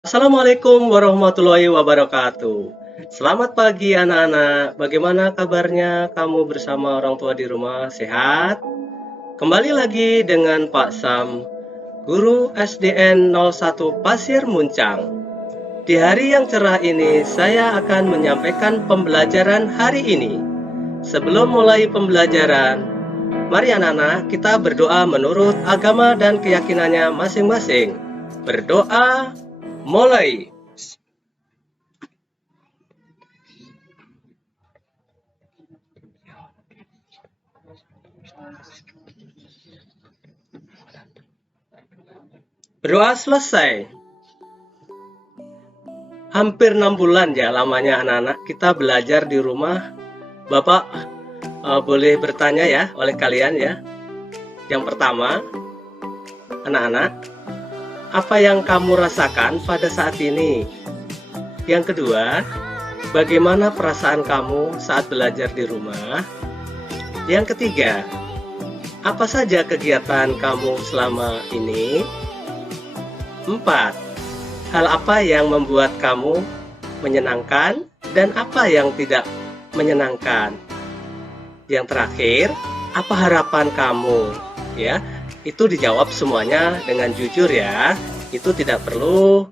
Assalamualaikum warahmatullahi wabarakatuh. Selamat pagi anak-anak. Bagaimana kabarnya kamu bersama orang tua di rumah? Sehat? Kembali lagi dengan Pak Sam, guru SDN 01 Pasir Muncang. Di hari yang cerah ini, saya akan menyampaikan pembelajaran hari ini. Sebelum mulai pembelajaran, mari anak-anak kita berdoa menurut agama dan keyakinannya masing-masing. Berdoa, mulai. Berdoa selesai. Hampir 6 bulan ya lamanya anak-anak kita belajar di rumah. Bapak boleh bertanya ya oleh kalian ya. Yang pertama, anak-anak, apa yang kamu rasakan pada saat ini? Yang kedua, bagaimana perasaan kamu saat belajar di rumah? Yang ketiga, apa saja kegiatan kamu selama ini? 4. Hal apa yang membuat kamu menyenangkan dan apa yang tidak menyenangkan? Yang terakhir, apa harapan kamu? Ya, itu dijawab semuanya dengan jujur ya. Itu tidak perlu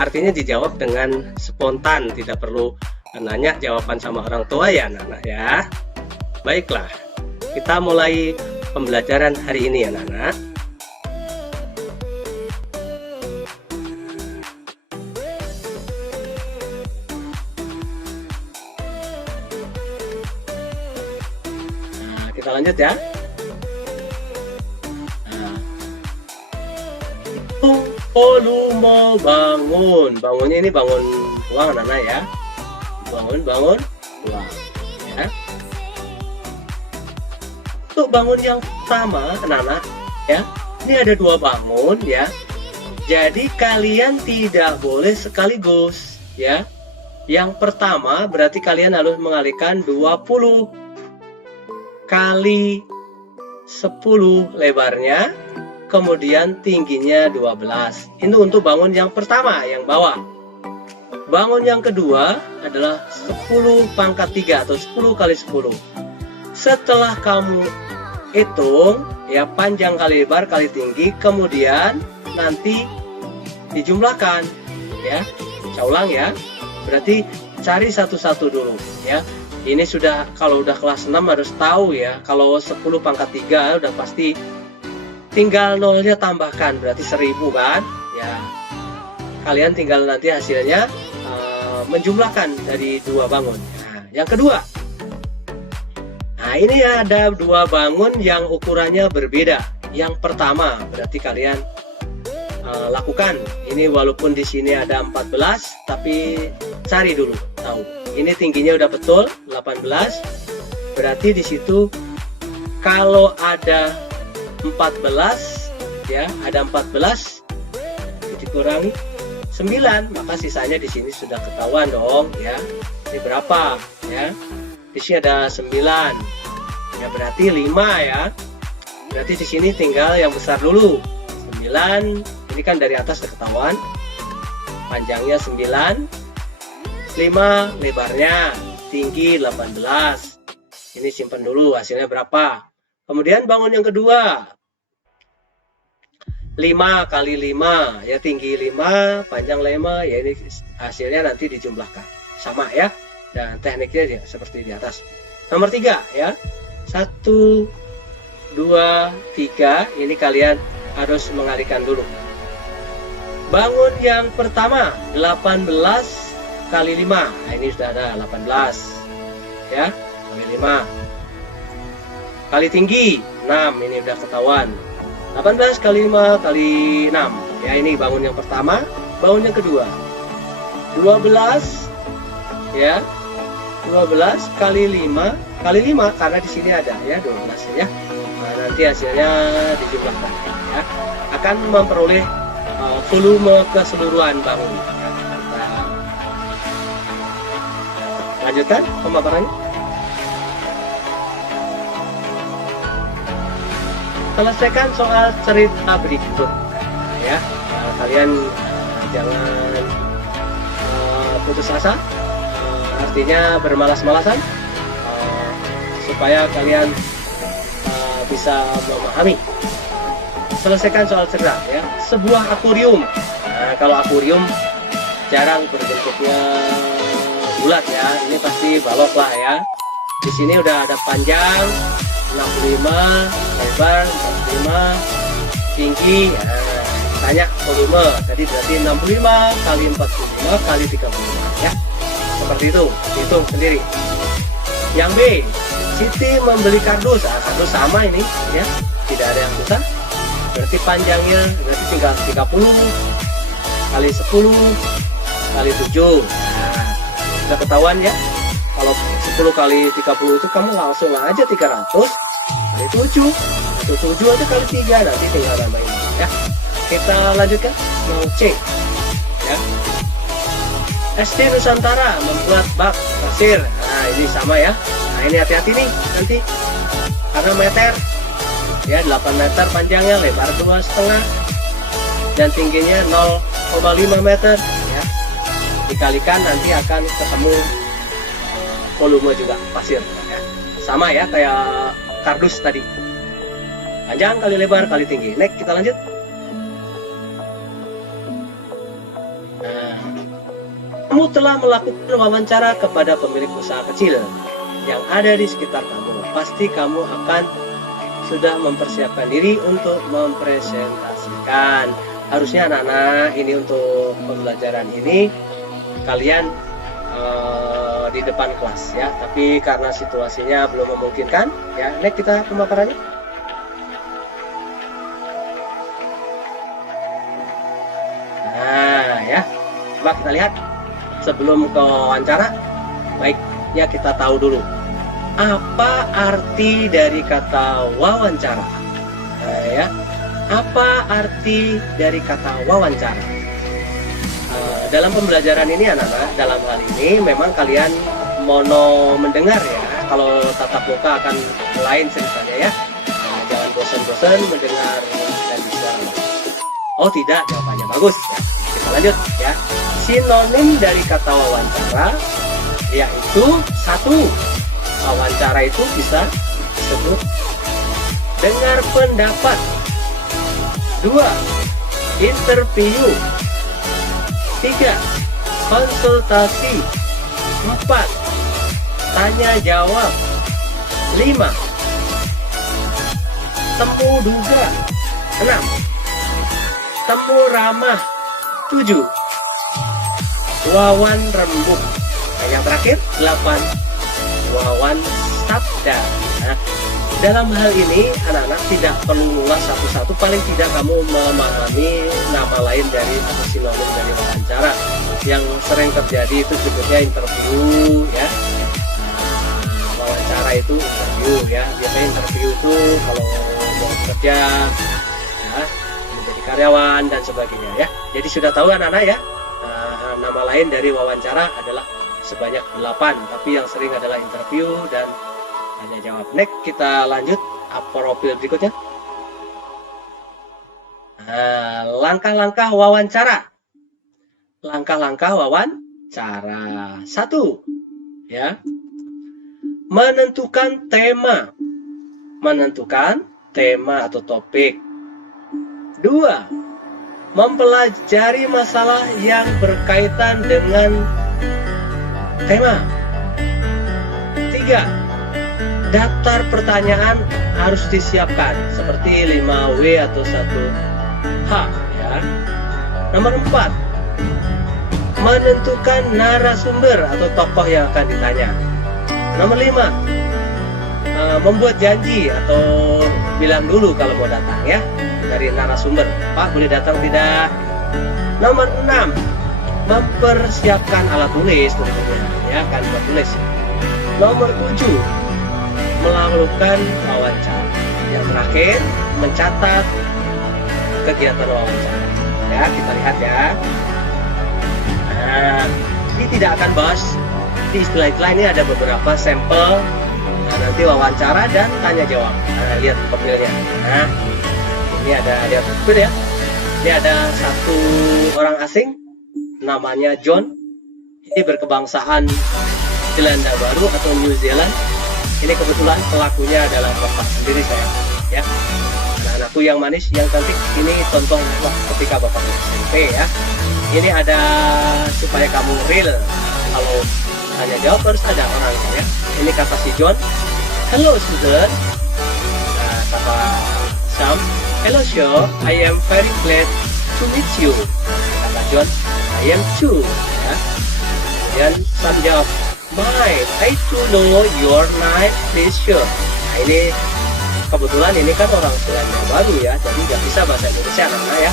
artinya dijawab dengan spontan, tidak perlu nanya jawaban sama orang tua ya anak-anak ya. Baiklah, kita mulai pembelajaran hari ini anak-anak. Nah, kita lanjut ya. Volume bangun. Bangunnya ini bangun pulang anak-anak ya. Bangun pulang ya. Untuk bangun yang pertama anak-anak ya. Ini ada 2 bangun ya. Jadi kalian tidak boleh sekaligus ya. Yang pertama berarti kalian harus mengalihkan 20 kali 10 lebarnya, kemudian tingginya 12. Ini untuk bangun yang pertama, yang bawah. Bangun yang kedua adalah 10 pangkat 3 atau 10 kali 10. Setelah kamu hitung ya panjang kali lebar kali tinggi, kemudian nanti dijumlahkan ya. Saya ulang ya. Berarti cari satu-satu dulu ya. Ini sudah, kalau udah kelas 6 harus tahu ya. Kalau 10 pangkat 3 udah pasti tinggal nolnya tambahkan, berarti 1000 kan ya. Kalian tinggal nanti hasilnya menjumlahkan dari 2 bangun. Nah, yang kedua, nah ini ada 2 bangun yang ukurannya berbeda. Yang pertama berarti kalian lakukan ini, walaupun di sini ada 14 tapi cari dulu tahu ini tingginya udah betul 18, berarti di situ kalau ada 14 ya, ada 14 dikurangi 9, maka sisanya di sini sudah ketahuan dong ya. Ini berapa ya? Di sini ada 9 ya, berarti 5 ya. Berarti di sini tinggal yang besar dulu 9. Ini kan dari atas sudah ketahuan panjangnya 9, 5 lebarnya, tinggi 18. Ini simpan dulu hasilnya berapa. Kemudian bangun yang kedua, 5 kali 5 ya, tinggi 5, panjang 5 ya, ini hasilnya nanti dijumlahkan sama ya, dan tekniknya seperti di atas. Nomor 3 ya, 1 2 3, ini kalian harus mengalihkan dulu. Bangun yang pertama 18 kali 5, nah ini sudah ada 18 ya, kali 5 kali tinggi 6, ini udah ketahuan 18 kali 5 kali 6 ya. Ini bangun yang pertama. Bangun yang kedua 12 ya, 12 kali 5 kali 5 karena di sini ada ya 12 ya. Nah, nanti hasilnya dijumlahkan ya, akan memperoleh volume keseluruhan bangun ya. Kita lanjutkan pemaparannya. Selesaikan soal cerita berikut ya. Kalian jangan putus asa, artinya bermalas-malasan, supaya kalian bisa memahami. Selesaikan soal cerdas ya. Sebuah akuarium. Nah, kalau akuarium jarang berbentuknya bulat ya, ini pasti balok lah ya. Di sini udah ada panjang 65, lebar 45, tinggi. Nah, tanya volume tadi berarti 65 kali 45 kali 35 ya. Seperti itu, hitung sendiri. Yang B, Siti membeli kardus. Nah, kardus sama ini ya, tidak ada yang susah. Berarti panjangnya berarti tinggal 30 kali 10 kali 7. Nah, sudah ketahuan ya. Kalau 10 kali 30 itu kamu langsung aja 300 kali 7 atau 7 aja kali 3, nanti tinggal nambahin ya. Kita lanjutkan yang C ya. SD Nusantara membuat bak pasir. Nah, ini sama ya. Nah, ini hati-hati nih nanti karena meter ya, 8 meter panjangnya, lebar 2,5 dan tingginya 0,5 meter ya. Dikalikan nanti akan ketemu volume juga pasir ya. Sama ya kayak kardus tadi, panjang kali lebar kali tinggi. Next, kita lanjut. Nah, kamu telah melakukan wawancara kepada pemilik usaha kecil yang ada di sekitar kamu. Pasti kamu akan sudah mempersiapkan diri untuk mempresentasikan. Harusnya anak-anak ini untuk pembelajaran ini kalian di depan kelas ya, tapi karena situasinya belum memungkinkan ya. Next, kita pemaparannya. Nah ya, coba kita lihat sebelum ke wawancara. Baiknya kita tahu dulu apa arti dari kata wawancara. Nah, ya, apa arti dari kata wawancara? Dalam pembelajaran ini anak-anak, dalam hal ini memang kalian mono mendengar ya. Kalau tatap muka akan lain ceritanya ya. Nah, jangan bosan-bosan mendengar dan bisa. Oh tidak, jawabannya bagus ya. Kita lanjut ya. Sinonim dari kata wawancara yaitu 1. Wawancara itu bisa disebut dengar pendapat. 2. Interview. 3. Konsultasi. 4. Tanya jawab. 5. Temu duga. 6. Temu ramah. 7. Wawan rembuk. Nah, yang terakhir 8. Wawan sabda. Nah, dalam hal ini anak-anak tidak perlu mengulas satu-satu, paling tidak kamu memahami nama lain dari atau sinonim dari wawancara. Yang sering terjadi itu sebutnya interview ya. Nah, wawancara itu interview ya. Biasanya interview itu kalau mau kerja ya, menjadi karyawan dan sebagainya ya. Jadi sudah tahu anak-anak ya. Nama lain dari wawancara adalah sebanyak 8, tapi yang sering adalah interview dan tanya jawab. Next, kita lanjut profil berikutnya. Langkah-langkah wawancara. Langkah-langkah wawancara. 1 ya. Menentukan tema. Menentukan tema atau topik. 2. Mempelajari masalah yang berkaitan dengan tema. 3. Daftar pertanyaan harus disiapkan seperti 5W atau 1H ya. Nomor 4. Menentukan narasumber atau tokoh yang akan ditanya. Nomor 5. Membuat janji atau bilang dulu kalau mau datang ya dari narasumber. Pak, boleh datang tidak? Nomor 6. Mempersiapkan alat tulis tentunya ya, kan buat tulis. Nomor 7. Melakukan wawancara. Yang terakhir, mencatat kegiatan wawancara. Ya, kita lihat ya. Nah, ini tidak akan bahas di istilah-istilah, ini ada beberapa sampel. Nah, nanti wawancara dan tanya jawab. Nah, lihat profilnya. Nah, ini ada, lihat profil ya. Ini ada 1 orang asing namanya John. Ini berkebangsaan Selandia Baru atau New Zealand. Ini kebetulan pelakunya adalah bapak sendiri saya, ya. Anak-anakku yang manis, yang cantik. Ini contoh ketika bapak SMP, ya. Ini ada supaya kamu real. Kalau tanya jawab harus ada orangnya, ya. Ini kata si John, "Hello Susan." Nah, kata Sam, "Hello Shaw, I am very glad to meet you." Kata John, "I am too." Ya. Kemudian Sam jawab, "My, I too know your name, please Shaw." Nah, ini kebetulan ini kan orang Selandia Baru, ya, jadi nggak bisa bahasa Indonesia anak-anak, ya.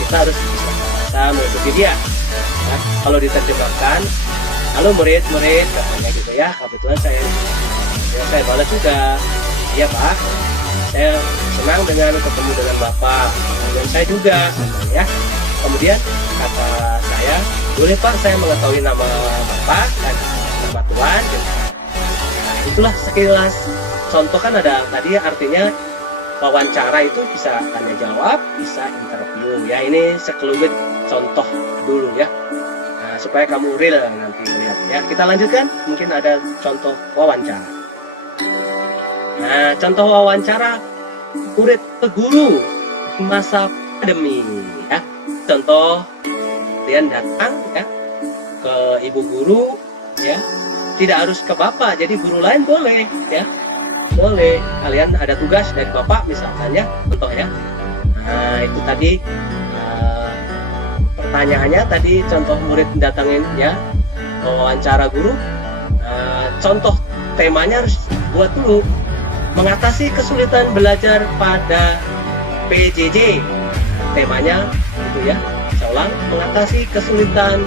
Kita harus bisa mengikuti dia. Ya. Kalau diterjemahkan, "Halo murid-murid," katanya gitu, ya. Kebetulan saya balas juga, "Iya Pak, saya senang dengan ketemu dengan Bapak, dan saya juga," ya. Kemudian kata saya, "Boleh Pak saya mengetahui nama Bapak dan nama Tuhan?" Nah, itulah sekilas contoh, kan ada tadi artinya wawancara itu bisa tanya jawab, bisa interview, ya. Ini sekelumit contoh dulu, ya. Nah, supaya kamu real nanti melihat, ya. Kita lanjutkan, mungkin ada contoh wawancara. Nah, contoh wawancara murid ke guru masa pandemi, ya. Contoh, kalian datang, ya, ke ibu guru, ya. Tidak harus ke bapak, jadi guru lain boleh, ya. Boleh. Kalian ada tugas dari bapak misalkan, ya. Contoh, ya. Nah, itu tadi pertanyaannya tadi contoh murid datangin, ya, wawancara guru. Contoh temanya harus buat dulu. Mengatasi kesulitan belajar pada PJJ. Temanya itu, ya. Saya ulang, mengatasi kesulitan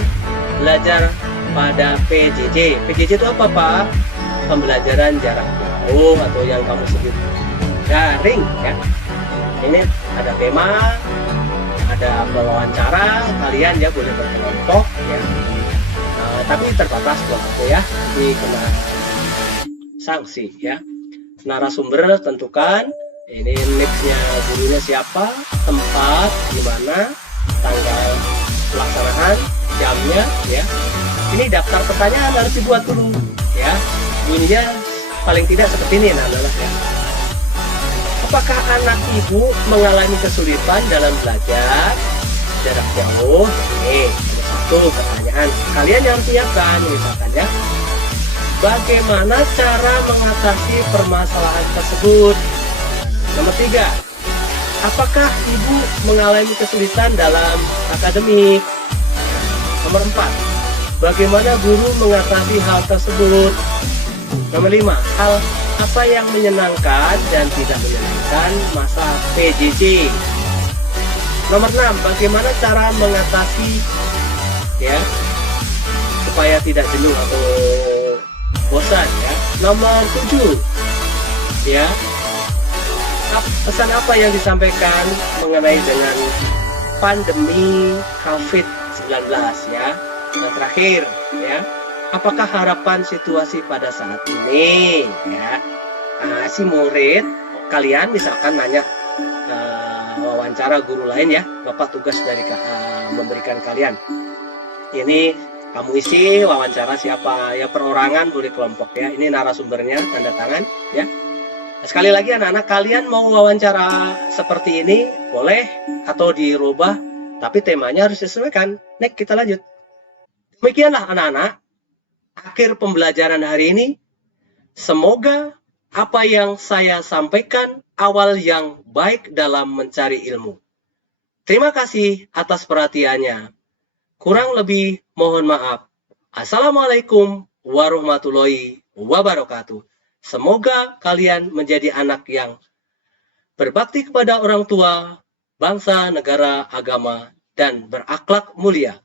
belajar pada PJJ. PJJ itu apa Pak? Pembelajaran jarak jauh atau yang kamu sebut daring, ya. Ini ada tema, ada wawancara, kalian ya boleh berkelompok, ya. Tapi terbatas waktu, ya. Ini kena sanksi, ya. Narasumber tentukan, ini nicknya gurunya siapa, tempat di mana, tanggal pelaksanaan, jamnya, ya. Ini daftar pertanyaan harus dibuat dulu, ya. Bunyinya paling tidak seperti ini, adalah, ya. Apakah anak ibu mengalami kesulitan dalam belajar jarak jauh? Ini ada satu pertanyaan. Kalian yang siapkan, misalkan, ya. Bagaimana cara mengatasi permasalahan tersebut? Nomor 3, apakah ibu mengalami kesulitan dalam akademik? Nomor 4, bagaimana guru mengatasi hal tersebut? Nomor 5, hal apa yang menyenangkan dan tidak menyenangkan masa PJJ? Nomor 6, bagaimana cara mengatasi, ya, supaya tidak jenuh atau bosan, ya. Nomor 7, ya, pesan apa yang disampaikan mengenai dengan pandemi COVID-19, ya. Yang terakhir, ya, apakah harapan situasi pada saat ini, ya. Nah, si murid kalian misalkan nanya wawancara guru lain, ya, bapak tugas dari memberikan kalian ini, kamu isi wawancara siapa, ya, perorangan boleh kelompok, ya. Ini narasumbernya, tanda tangan, ya. Nah, sekali lagi anak-anak, kalian mau wawancara seperti ini boleh atau dirubah, tapi temanya harus disesuaikan. Next, kita lanjut. Demikianlah anak-anak akhir pembelajaran hari ini. Semoga apa yang saya sampaikan awal yang baik dalam mencari ilmu. Terima kasih atas perhatiannya. Kurang lebih mohon maaf. Assalamualaikum warahmatullahi wabarakatuh. Semoga kalian menjadi anak yang berbakti kepada orang tua, bangsa, negara, agama, dan berakhlak mulia.